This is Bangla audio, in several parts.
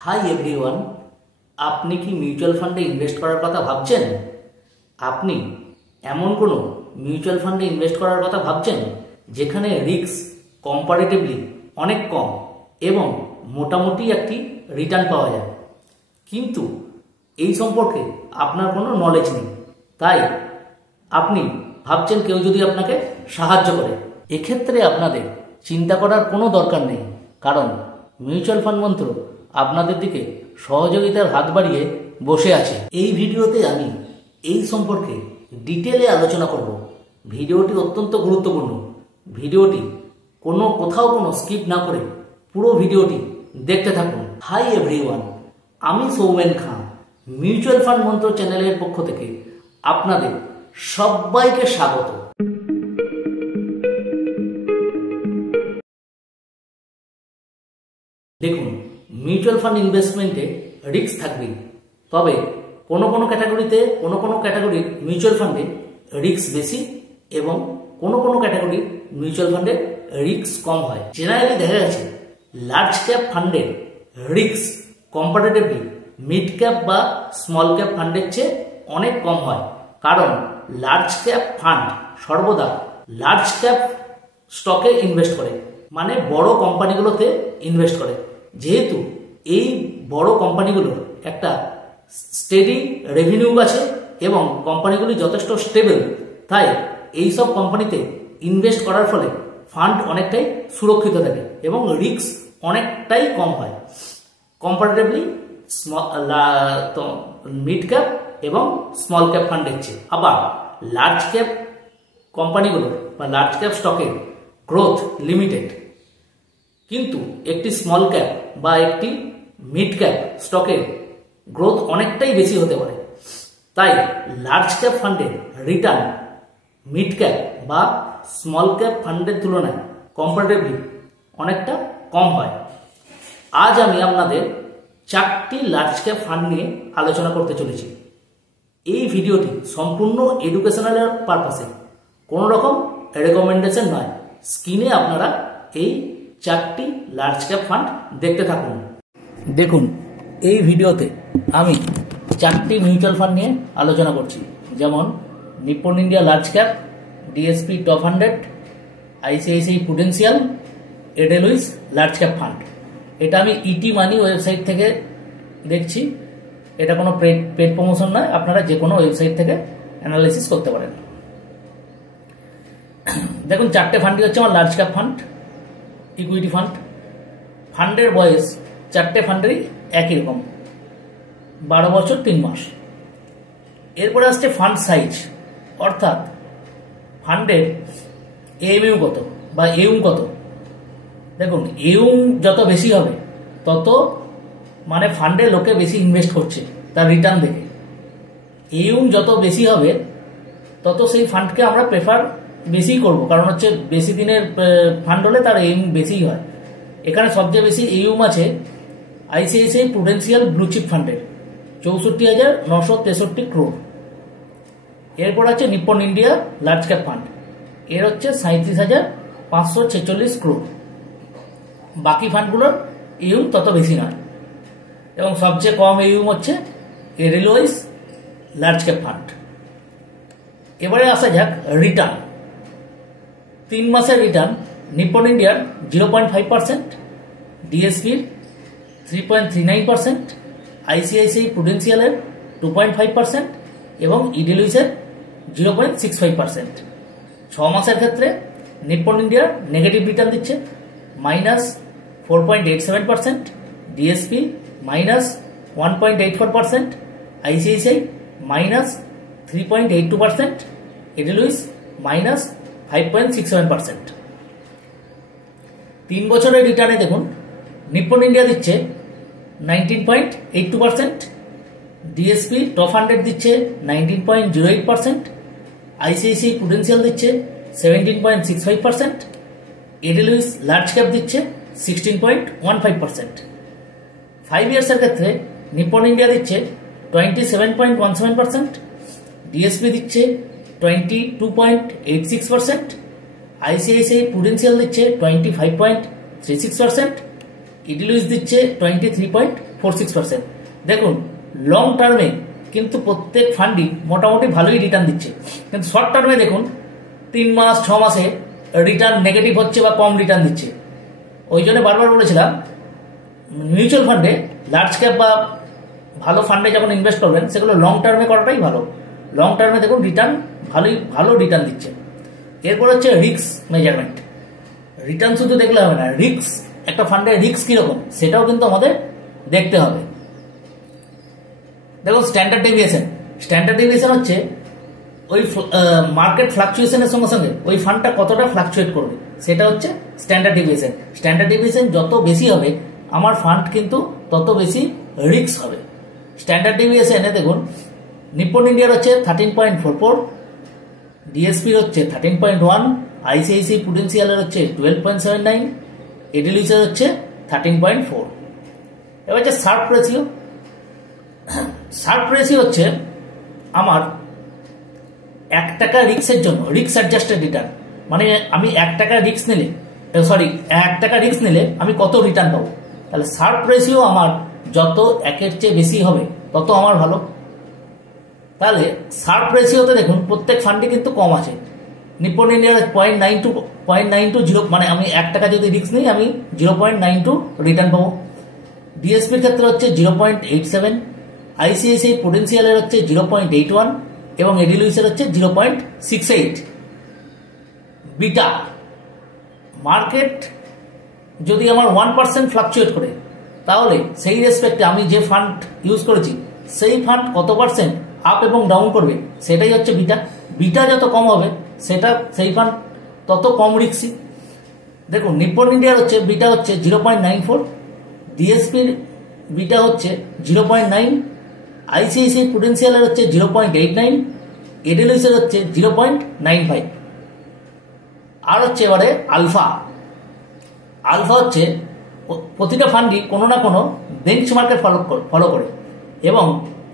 হাই এভরিওয়ান, আপনি কি মিউচুয়াল ফান্ডে ইনভেস্ট করার কথা ভাবছেন? আপনি এমন কোনো মিউচুয়াল ফান্ডে ইনভেস্ট করার কথা ভাবছেন যেখানে রিস্ক কম্পারেটিভলি অনেক কম এবং মোটামুটি একটি রিটার্ন পাওয়া যায়, কিন্তু এই সম্পর্কে আপনার কোনো নলেজ নেই, তাই আপনি ভাবছেন কেউ যদি আপনাকে সাহায্য করে। এক্ষেত্রে আপনাদের চিন্তা করার কোনো দরকার নেই, কারণ মিউচুয়াল ফান্ড মন্ত্র আপনাদের দিকে সহযোগিতার হাত বাড়িয়ে বসে আছে। এই ভিডিওতে আমি এই সম্পর্কে ডিটেলে আলোচনা করব। ভিডিওটি অত্যন্ত গুরুত্বপূর্ণ। ভিডিওটি কোথাও কোনো স্কিপ না করে পুরো ভিডিওটি দেখতে থাকুন। হাই এভরিওয়ান, আমি সৌমেন খান, মিউচুয়াল ফান্ড মন্ত্র চ্যানেলের পক্ষ থেকে আপনাদের সবাইকে স্বাগত। দেখুন, মিউচুয়াল ফান্ড ইনভেস্টমেন্টে রিস্ক থাকবেই, তবে কোনো ক্যাটাগরির মিউচুয়াল ফান্ডে রিস্ক বেশি এবং কোনো ক্যাটাগরির মিউচুয়াল ফান্ডে রিস্ক কম হয়। জেনারেলি দেখা গেছে লার্জ ক্যাপ ফান্ডের রিস্ক কম্পারেটিভলি মিড ক্যাপ বা স্মল ক্যাপ ফান্ডের চেয়ে অনেক কম হয়, কারণ লার্জ ক্যাপ ফান্ড সর্বদা লার্জ ক্যাপ স্টকে ইনভেস্ট করে, মানে বড় কোম্পানিগুলোতে ইনভেস্ট করে। যেহেতু এই বড় কোম্পানিগুলোর একটা স্টেডি রেভিনিউ আছে এবং কোম্পানিগুলি যথেষ্ট স্টেবল, তাই এই সব কোম্পানিতে ইনভেস্ট করার ফলে ফান্ড অনেকটাই সুরক্ষিত থাকে এবং রিস্ক অনেকটাই কম হয় কম্পারেটিভলি মিড ক্যাপ এবং স্মল ক্যাপ ফান্ডের চেয়ে। আবার লার্জ ক্যাপ কোম্পানিগুলোর বা লার্জ ক্যাপ স্টকের গ্রোথ লিমিটেড, কিন্তু একটি স্মল ক্যাপ বা একটি মিড ক্যাপ স্টকের গ্রোথ অনেকটাই বেশি হতে পারে। তাই লার্জ ক্যাপ ফান্ডের রিটার্ন মিড ক্যাপ বা স্মল ক্যাপ ফান্ডের তুলনায় কম্পারেটিভলি অনেকটা কম হয়। আজ আমি আপনাদের 4টি লার্জ ক্যাপ ফান্ড নিয়ে আলোচনা করতে চলেছি। এই ভিডিওটি সম্পূর্ণ এডুকেশনাল পারপাসে, কোনো রকম রেকমেন্ডেশন নয়। স্ক্রিনে আপনারা এই 4টি লার্জ ক্যাপ ফান্ড দেখতে থাকুন। দেখুন, এই ভিডিওতে আমি 4টি মিউচুয়াল ফান্ড নিয়ে আলোচনা করছি, যেমন Nippon India large cap, DSP top 100, ICICI Prudential, Edelweiss large cap fund. এটা আমি ইটি মানি ওয়েবসাইট থেকে দেখছি, এটা কোনো পেড প্রমোশন নয়, আপনারা যে কোনো ওয়েবসাইট থেকে অ্যানালাইসিস করতে পারেন। দেখুন, 4টে ফান্ডই হচ্ছে আমার large cap fund, equity fund. ফান্ডের বয়স 4টে ফান্ডেরই একই রকম, 12 বছর 3 মাস। এরপরে আসছে ফান্ড সাইজ, অর্থাৎ ফান্ডের এএমইউ কত বা এউম কত। দেখুন, এউম যত বেশি হবে তত মানে ফান্ডে লোকে বেশি ইনভেস্ট করছে তার রিটার্ন দেখে। এউম যত বেশি হবে তত সেই ফান্ডকে আমরা প্রেফার বেশি করব, কারণ হচ্ছে বেশি দিনের ফান্ড হলে তার এউম বেশি হয়। এখানে সবচেয়ে বেশি এউম আছে আইসিআইসিআই প্রুডেন্সিয়াল ব্লু চিপ ফান্ডের, 64,963 ক্রোড়। এরপর আছে Nippon India large cap fund, এর হচ্ছে 37,546 ক্রোড়। বাকি ফান্ডগুলোর ইউম তত বেশি নয় এবং সবচেয়ে কম ইউম হচ্ছে এডেলউইস লার্জ ক্যাপ ফান্ড। এবারে আসা যাক রিটার্ন। 3 মাসের রিটার্ন নিপ্পন ইন্ডিয়ার 0.5%, ডিএসপির 3.39%, আইসিআইসিআই প্রুডেন্সিয়ালের 2.5% এবং এডেলউইসের 0.65%। 6 মাসের ক্ষেত্রে নিপ্পন ইন্ডিয়ার নেগেটিভ রিটার্ন দিচ্ছে -4.87%, ডিএসপি -1.84%, আইসিআইসিআই -3.82%, এডেলউইস -5.67%। 3 বছরের রিটার্নে দেখুন, নিপ্পন ইন্ডিয়া দিচ্ছে 19.82%, ডিএসপি টপ 100 দিচ্ছে 19.08%, আইসিআইসিআই প্রুডেন্সিয়াল দিচ্ছে 17.65%, এডেলউইস লার্জ ক্যাপ দিচ্ছে 16.15%। 5 ইয়ার্সের ক্ষেত্রে নিপ্পন ইন্ডিয়া দিচ্ছে 27.17%, ডিএসপি দিচ্ছে 22.86%, আইসিআইসিআই প্রুডেন্সিয়াল দিচ্ছে 25.36%, এডেলউইস দিচ্ছে 46%। দেখুন লং টার্মে কিন্তু প্রত্যেক ফান্ডই মোটামুটি ভালোই রিটার্ন দিচ্ছে, কিন্তু শর্ট টার্মে দেখুন 3 মাস 6 মাসে রিটার্ন নেগেটিভ হচ্ছে বা কম রিটার্ন দিচ্ছে। ওই জন্য বারবার বলেছিলাম মিউচুয়াল ফান্ডে লার্জ ক্যাপ বা ভালো ফান্ডে যখন ইনভেস্ট করবেন সেগুলো লং টার্মে করাটাই ভালো। লং টার্মে দেখুন রিটার্ন ভালো রিটার্ন দিচ্ছে। এরপর হচ্ছে রিস্ক মেজারমেন্ট। রিটার্ন শুধু দেখলে হবে না, রিস্ক একটা ফান্ডের রিস্ক কিরকম সেটাও কিন্তু আমাদের দেখতে হবে। দেখুন স্ট্যান্ডার্ড ডেভিয়েশন হচ্ছে ওই মার্কেট ফ্লাকচুয়েশনের সঙ্গে সঙ্গে ওই ফান্ডটা কতটা ফ্লাকচুয়েট করবে সেটা হচ্ছে স্ট্যান্ডার্ড ডেভিয়েশন। স্ট্যান্ডার্ড ডেভিয়েশন যত বেশি হবে আমার ফান্ড কিন্তু তত বেশি রিস্ক হবে। স্ট্যান্ডার্ড ডেভিয়েশনে দেখুন নিপ্পন ইন্ডিয়ার হচ্ছে 13.44, ডিএসপির হচ্ছে 13.1, আইসিআইসিআই প্রুডেন্সিয়ালের হচ্ছে 12.79, এডিলিসের হচ্ছে 13.4। এবার হচ্ছে শার্প রেশিও। শার্প রেশিও হচ্ছে আমার 1 টাকা রিস্কের জন্য রিস্ক অ্যাডজাস্টেড রিটার্ন, মানে আমি 1 টাকা রিস্ক নিলে আমি কত রিটার্ন পাবো। তাহলে শার্প রেশিও আমার যত 1-এর চেয়ে বেশি হবে তত আমার ভালো। তাহলে শার্প রেশিওতে দেখুন প্রত্যেক ফান্ডে কিন্তু কম আছে। নিপ্পন ইন্ডিয়ার 0.92, মানে আমি 1 টাকা যদি রিস্ক নিই আমি 0.92 রিটার্ন পাবো। ডিএসপির ক্ষেত্রে হচ্ছে 0.87, আইসিআইসিআই প্রুডেন্সিয়ালের হচ্ছে 0.81 এবং এডিলুইসের হচ্ছে 0.68। বিটা মার্কেট যদি আমার 1% ফ্লাকচুয়েট করে তাহলে সেই রেসপেক্টে আমি যে ফান্ড ইউজ করেছি সেই ফান্ড কত পার্সেন্ট আপ এবং ডাউন করবে সেটাই হচ্ছে বিটা। বিটা যত কম হবে সেই ফান্ড তত কম রিস্কি। দেখুন নিপ্পন ইন্ডিয়ার হচ্ছে বিটা হচ্ছে 0.94, ডিএসপির বিটা হচ্ছে 0.9, আইসিআইসিআই প্রুডেন্সিয়ালের হচ্ছে 0.89, এডিলুইসের হচ্ছে 0.95। আর হচ্ছে এবারে আলফা হচ্ছে প্রতিটা ফান্ডই কোনো না কোনো বেঞ্চ মার্কেট ফলো করে এবং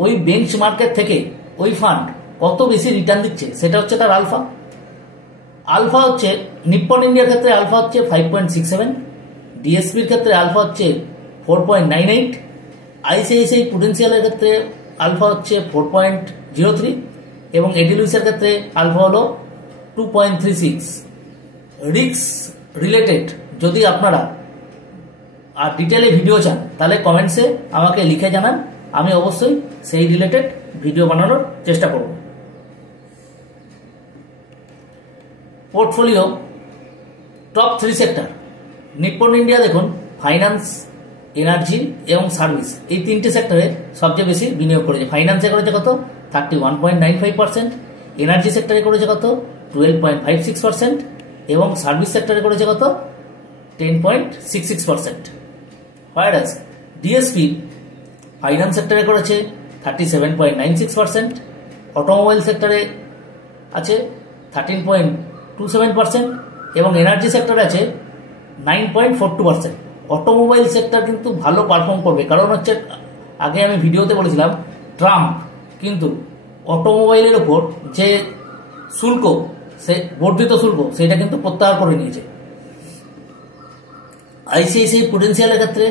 ওই বেঞ্চ মার্কেট থেকে ওই ফান্ড কত বেশি রিটার্ন দিচ্ছে সেটা হচ্ছে তার আলফা হচ্ছে নিপ্পন ইন্ডিয়ার ক্ষেত্রে আলফা হচ্ছে 5.67, ডিএসপির ক্ষেত্রে আলফা হচ্ছে 4.98, আইসিআইসিআই প্রুডেন্সিয়ালের ক্ষেত্রে আলফা হচ্ছে 4.03 এবং এডিলুইসের ক্ষেত্রে আলফা হলো 2.36। রিস্ক রিলেটেড যদি আপনারা আর ডিটেলে ভিডিও চান তাহলে কমেন্টসে আমাকে লিখে জানান, আমি অবশ্যই সেই রিলেটেড ভিডিও বানানোর চেষ্টা করব। Portfolio top 3 sector. Nippon India দেখুন ফাইন্যান্স, এনার্জি এবং সার্ভিস এই 3টে সেক্টরে সবচেয়ে বেশি বিনিয়োগ করেছে। ফাইন্যান্সে করেছে কত 31.95%, এনার্জি সেক্টরে করেছে কত 12.56% এবং সার্ভিস সেক্টরে করেছে কত 10.66%। হোয়ারাস ডিএসপি ফাইন্যান্স সেক্টরে করেছে 37.96%, অটোমোবাইল সেক্টরে আছে 13.27% এবং এনার্জি সেক্টরে আছে 9.42%। অটোমোবাইল সেক্টর কিন্তু ভালো পারফর্ম করবে, কারণ হচ্ছে আগে আমি ভিডিওতে বলেছিলাম ট্রাম্প কিন্তু অটোমোবাইলের ওপর যে শুল্ক, সে বর্ধিত শুল্ক সেটা কিন্তু প্রত্যাহার করে নিয়েছে। আইসিআইসিআই প্রুডেন্সিয়ালের ক্ষেত্রে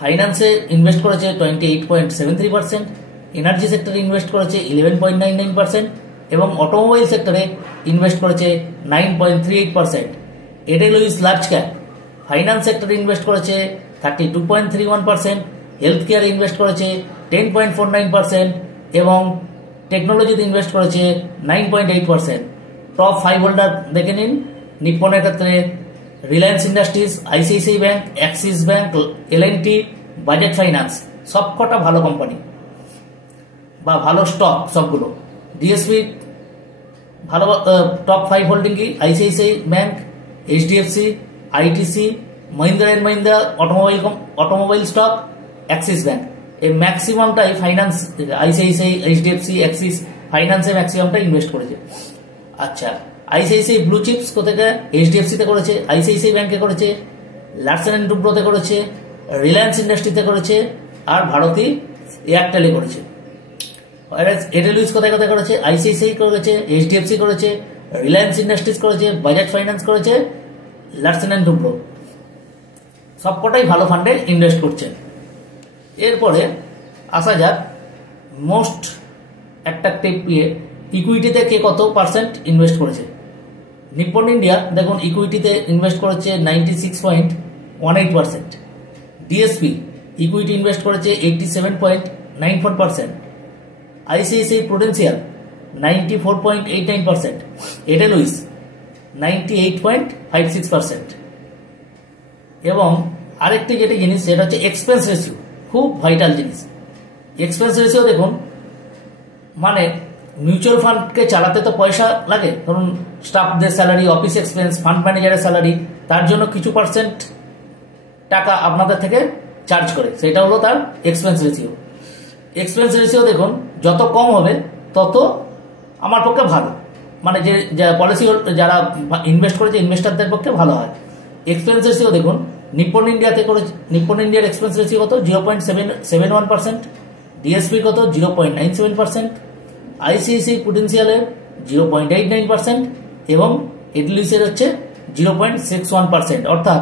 ফাইন্যান্সে ইনভেস্ট করেছে 28.73%, এনার্জি সেক্টরে ইনভেস্ট করেছে 11.99% এবং অটোমোবাইল সেক্টরে ইনভেস্ট করেছে 9.38%। এডেলুইস লার্জ ক্যাপ ফাইন্যান্স সেক্টরে ইনভেস্ট করেছে 32.31%, হেলথ কেয়ারে ইনভেস্ট করেছে 10.49% এবং টেকনোলজিতে ইনভেস্ট করেছে 9.8%। টপ 5 হোল্ডার দেখে নিন। নিপ্পনের ক্ষেত্রে Reliance Industries, ICICI bank, Axis bank, LNT, Bajaj finance সবকটা ভালো কোম্পানি বা ভালো স্টক সবগুলো। ডিএসপি ভালো টপ 5 হোল্ডিং কি ICICI bank, HDFC, ITC, Mahindra and Mahindra automobile stock, Axis bank. এই ম্যাক্সিমামটাই ফাইন্যান্স, আইসিআইসিআই, এইচডিএফসি, অ্যাক্সিস ফাইন্যান্সে ম্যাক্সিমামটা ইনভেস্ট করেছে। আচ্ছা, আইসিআইসিআই ব্লু চিপস কোথায়? এইচডিএফসিতে করেছে, আইসিআইসিআই ব্যাংকে করেছে, লার্সেন এন্ড টুব্রোতে করেছে, রিলায়েন্স ইন্ডাস্ট্রিতে করেছে আর ভারতী এয়ারটেলে করেছে। এডেলুইস কোথায় কোথায় করেছে? আইসিআইসিআই করেছে, এইচডিএফসি করেছে, রিলায়েন্স ইন্ডাস্ট্রিজ করেছে, বাজাজ ফাইন্যান্স করেছে, লার্সেন এন্ড টুব্রো সবকটাই ভালো ফান্ডে ইনভেস্ট করছে। এরপরে আসা যাক মোস্ট অ্যাট্রাকটিভ ইকুইটিতে কে কত পার্সেন্ট ইনভেস্ট করেছে। নিপ্পন ইন্ডিয়া দেখুন ইকুইটিতে ইনভেস্ট করেছে 96.18%। ডিএসপি ইকুইটি ইনভেস্ট করেছে 87.94%। ICICI Prudential 94.89%। এডেলউইস 98.56%। এবং আরেকটি যেটা জিনিস সেটা হচ্ছে এক্সপেন্স রেশিও, খুব ভাইটাল জিনিস। এক্সপেন্স রেশিও দেখুন, মানে মিউচুয়াল ফান্ডকে চালাতে তো পয়সা লাগে, ধরুন স্টাফদের স্যালারি, অফিস এক্সপেন্স, ফান্ড ম্যানেজারের স্যালারি, তার জন্য কিছু পার্সেন্ট টাকা আপনাদের থেকে চার্জ করে, সেটা হলো তার এক্সপেন্স রেশিও। এক্সপেন্স রেশিও দেখুন যত কম হবে তত আমার পক্ষে ভালো, মানে যে পলিসি যারা ইনভেস্ট করেছে ইনভেস্টারদের পক্ষে ভালো হয়। এক্সপেন্স রেশিও দেখুন নিপ্পন ইন্ডিয়াতে করে, নিপ্পন ইন্ডিয়ার এক্সপেন্স রেশিও কত 0.71%, ডিএসপি কত 0.97%, আইসিআইসিআই প্রুডেন্সিয়ালের 0.89% এবং এডেলউইসের হচ্ছে 0.61%। অর্থাৎ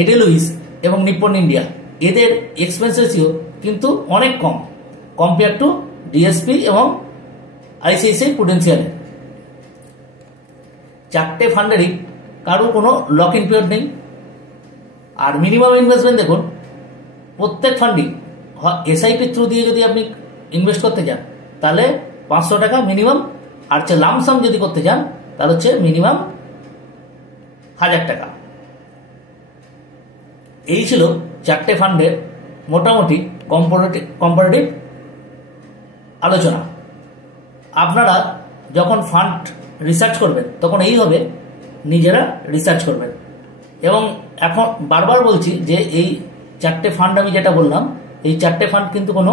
এডেলউইস এবং নিপ্পন ইন্ডিয়া এদের এক্সপেন্স রেশিও কিন্তু অনেক কম কম্পেয়ার টু ডিএসপি এবং আইসিআইসিআই প্রুডেন্সিয়ালের। চারটে ফান্ডেরই কারো কোনো লক ইন পিরিয়ড নেই। আর মিনিমাম ইনভেস্টমেন্ট দেখুন প্রত্যেক ফান্ডই এসআইপি থ্রু দিয়ে যদি আপনি ইনভেস্ট করতে যান তাহলে 500 টাকা মিনিমাম, আর হচ্ছে লামসাম যদি করতে যান তাহলে হচ্ছে মিনিমাম 1000 টাকা। এই ছিল চারটে ফান্ডের মোটামুটি কম্পারেটিভ আলোচনা। আপনারা যখন ফান্ড রিসার্চ করবেন তখন এই হবে নিজেরা রিসার্চ করবেন। এবং এখন বারবার বলছি যে এই চারটে ফান্ড আমি যেটা বললাম এই চারটে ফান্ড কিন্তু কোনো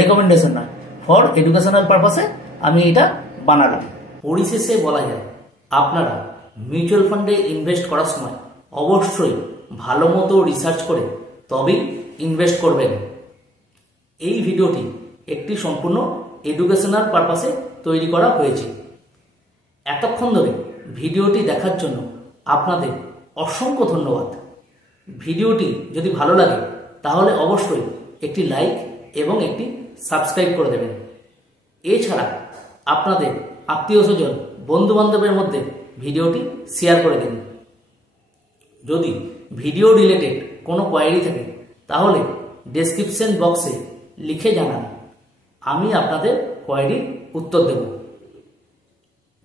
রেকমেন্ডেশন নয়, ফর এডুকেশনাল পারপাসে আমি এটা বানালাম। পরিশেষে বলা যায় আপনারা মিউচুয়াল ফান্ডে ইনভেস্ট করার সময় অবশ্যই ভালো মতো রিসার্চ করে তবেই ইনভেস্ট করবেন। এই ভিডিওটি একটি সম্পূর্ণ এডুকেশনাল পারপাসে তৈরি করা হয়েছে। এতক্ষণ ধরে ভিডিওটি দেখার জন্য আপনাদের অসংখ্য ধন্যবাদ। ভিডিওটি যদি ভালো লাগে তাহলে অবশ্যই একটি লাইক এবং একটি সাবস্ক্রাইব করে দেবেন। এছাড়া আপনাদের আত্মীয় স্বজন বন্ধু বান্ধবের মধ্যে ভিডিওটি শেয়ার করে দিন। যদি ভিডিও রিলেটেড কোনো কোয়ারি থাকে তাহলে ডেসক্রিপশন বক্সে লিখে জানান, আমি আপনাদের কোয়ারির উত্তর দেব।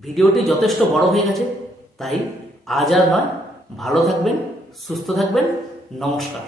ভিডিওটি যথেষ্ট বড় হয়ে গেছে, তাই আজ আর নয়, ভালো থাকবেন, সুস্থ থাকবেন, নমস্কার।